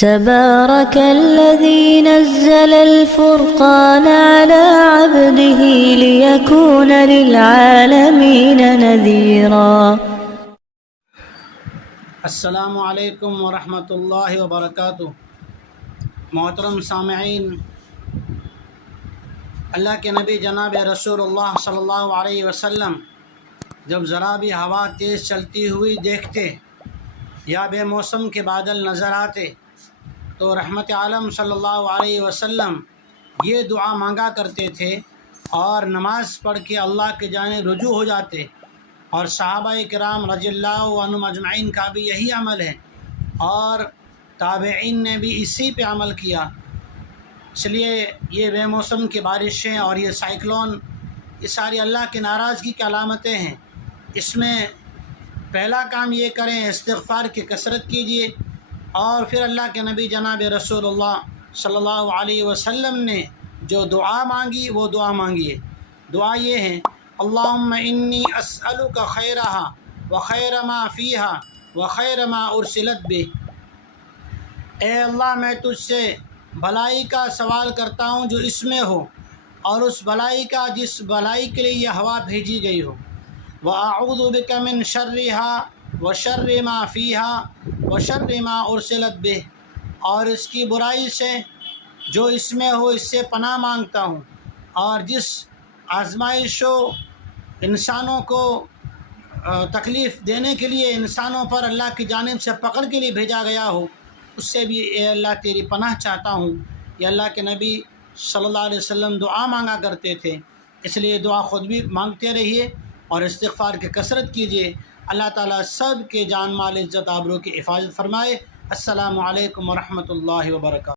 تبارك الذي نزل الفرقان على عبده ليكون للعالمين نذيرا۔ السلام علیکم ورحمۃ اللہ وبرکاتہ۔ محترم سامعین، اللہ کے نبی جناب رسول اللہ صلی اللہ علیہ وسلم جب ذرا بھی ہوا تیز چلتی ہوئی دیکھتے یا بے موسم کے بادل نظر آتے تو رحمت عالم صلی اللہ علیہ وسلم یہ دعا مانگا کرتے تھے اور نماز پڑھ کے اللہ کے جانب رجوع ہو جاتے، اور صحابہ کرام رضی اللہ عنہم اجمعین کا بھی یہی عمل ہے، اور تابعین نے بھی اسی پہ عمل کیا۔ اس لیے یہ بے موسم کی بارشیں اور یہ سائیکلون، یہ ساری اللہ کی ناراضگی کی علامتیں ہیں۔ اس میں پہلا کام یہ کریں، استغفار کی کثرت کیجیے، اور پھر اللہ کے نبی جناب رسول اللہ صلی اللہ علیہ وسلم نے جو دعا مانگی وہ دعا مانگیے۔ دعا یہ ہے، اللہم انی اسألک خیرہا وخیر ما فیہا وخیر ما ارسلت بہ۔ اے اللہ، میں تجھ سے بھلائی کا سوال کرتا ہوں جو اس میں ہو، اور اس بھلائی کا جس بھلائی کے لیے یہ ہوا بھیجی گئی ہو، وَأَعُوذُ بِكَ مِن شَرِّهَا وَشَرِّ مَا فِيهَا وَشَرِّ مَا أُرْسِلَتْ بِهِ، اور اس کی برائی سے جو اس میں ہو اس سے پناہ مانگتا ہوں، اور جس آزمائش و انسانوں کو تکلیف دینے کے لیے انسانوں پر اللہ کی جانب سے پکڑ کے لیے بھیجا گیا ہو، اس سے بھی اے اللہ تیری پناہ چاہتا ہوں۔ یہ اللہ کے نبی صلی اللہ علیہ وسلم دعا مانگا کرتے تھے، اس لیے دعا خود بھی مانگتے رہیے اور استغفار کی کثرت کیجیے۔ اللہ تعالیٰ سب کے جان مال عزت آبرو کی حفاظت فرمائے۔ السلام علیکم ورحمۃ اللہ وبرکاتہ۔